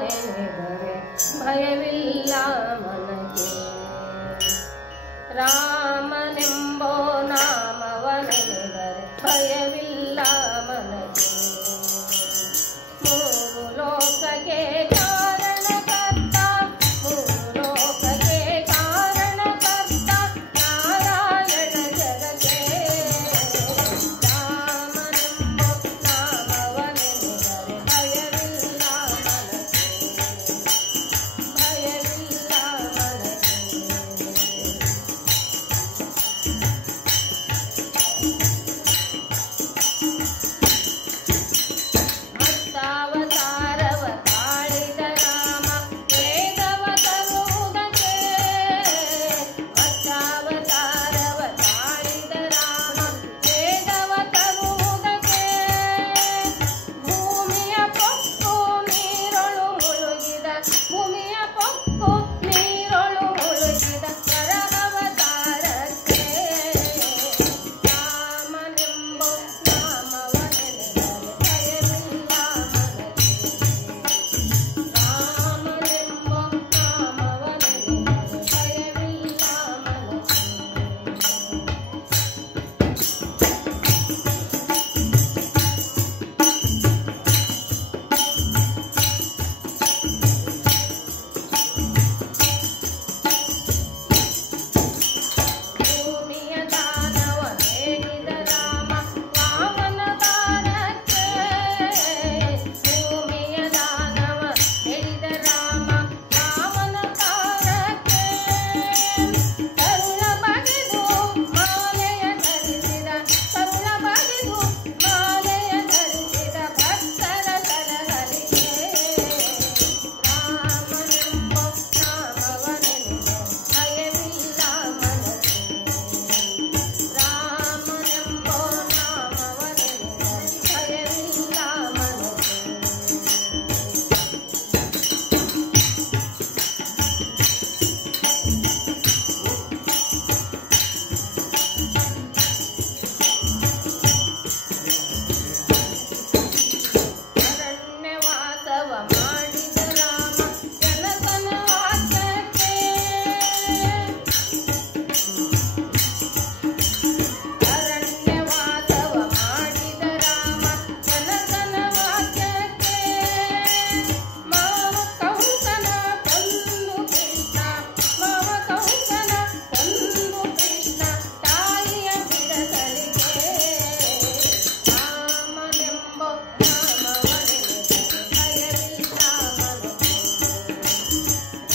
ನೆನೆದರೆ ಭಯವಿಲ್ಲ ಮನಕ್ಕೆ. ರಾಮನೆಂಬೋ ನಾಮವ ನೆನೆದರೆ ಭಯವಿಲ್ಲ ಮನಕ್ಕೆ. ಮೂರು ಲೋಕಕ್ಕೆ ಕಾರಣಕರ್ತ, ಮೂರು ಲೋಕಕ್ಕೆ ಕಾರಣಕರ್ತ ನಾರಾಯಣ ಜಗಕ್ಕೆ. ರಾಮನೆಂಬೋ ನಾಮವ ನೆನೆದರೆ ಭಯವಿಲ್ಲ ಮನಕ್ಕೆ, ಭಯವಿಲ್ಲ ಮನಕ್ಕೆ. ಅಷ್ಟಾವತಾರವ ತಾಳಿದ ರಾಮ ವೇದವ ತರುವುದಕ್ಕೆ. ಅಷ್ಟಾವತಾರವ ತಾಳಿದ ರಾಮ ವೇದವ ತರುವುದಕ್ಕೆ. ಭೂಮಿಯ ಪೊಕ್ಕು ನೀರೊಳು ಮುಳುಗಿದ, ಭೂಮಿಯ ಪೊಕ್ಕು ನೀರೊಳು ಮುಳುಗಿದ ಕರಗವತಾರಕ್ಕೆ. ರಾಮನೆಂಬೋ ನಾಮವ ನೆನೆದರೆ ಭಯವಿಲ್ಲ ಮನಕ್ಕೆ. ರಾಮನೆಂಬೋ ನಾಮವ ನೆನೆದರೆ ಭಯವಿಲ್ಲ ಮನಕ್ಕೆ. ಭೂಮಿಯ ದಾನವ ಹೇಳಿದ ರಾಮ ವಾಮನ ದಾನಕ್ಕೆ. ಭೂಮಿಯ ದಾನವ ಹೇಳಿದ ರಾಮ ವಾಮನ ದಾನಕ್ಕೆ. ತರುಳ ಬಗೆದು ಮಾಲೆಯ ಧರಿಸಿದ, ತರುಳ ಬಗೆದು ಮಾಲೆಯ ಧರಿಸಿದ ಭಕ್ತರ ಸರಹರಿಗೆ. ರಾಮನೆಂಬೋ ನಾಮವ ನೆನೆದರೆ ಭಯವಿಲ್ಲ ಮನಕ್ಕೆ. ರಾಮನೆಂಬೋ ನಾಮವ ನೆನೆದರೆ ಭಯವಿಲ್ಲ ಮನಕ್ಕೆ. ಅರಣ್ಯವಾಸವ ಮಾಡಿದ ರಾಮ ಜನಕನ ವಾಕ್ಯಕ್ಕೆ. ಅರಣ್ಯವಾಸವ ಮಾಡಿದ ರಾಮ ಜನಕನ ವಾಕ್ಯಕ್ಕೆ. ಮಾವ ಕಂಸನ ಕೊಂದು ಕೃಷ್ಣ, ಮಾವ ಕಂಸನ ಕೊಂದು ಕೃಷ್ಣ ತಾಯಿಯ ಬಿಡಸಲಿಗೆ. ರಾಮನೆಂಬೋ ನಾಮವ ನೆನೆದರೆ ಭಯವಿಲ್ಲ ಮನಕ್ಕೆ.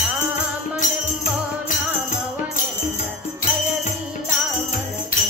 ರಾಮನೆಂಬೋ ನಾಮವ ನೆನೆದರೆ ಭಯವಿಲ್ಲ ಮನಕ್ಕೆ.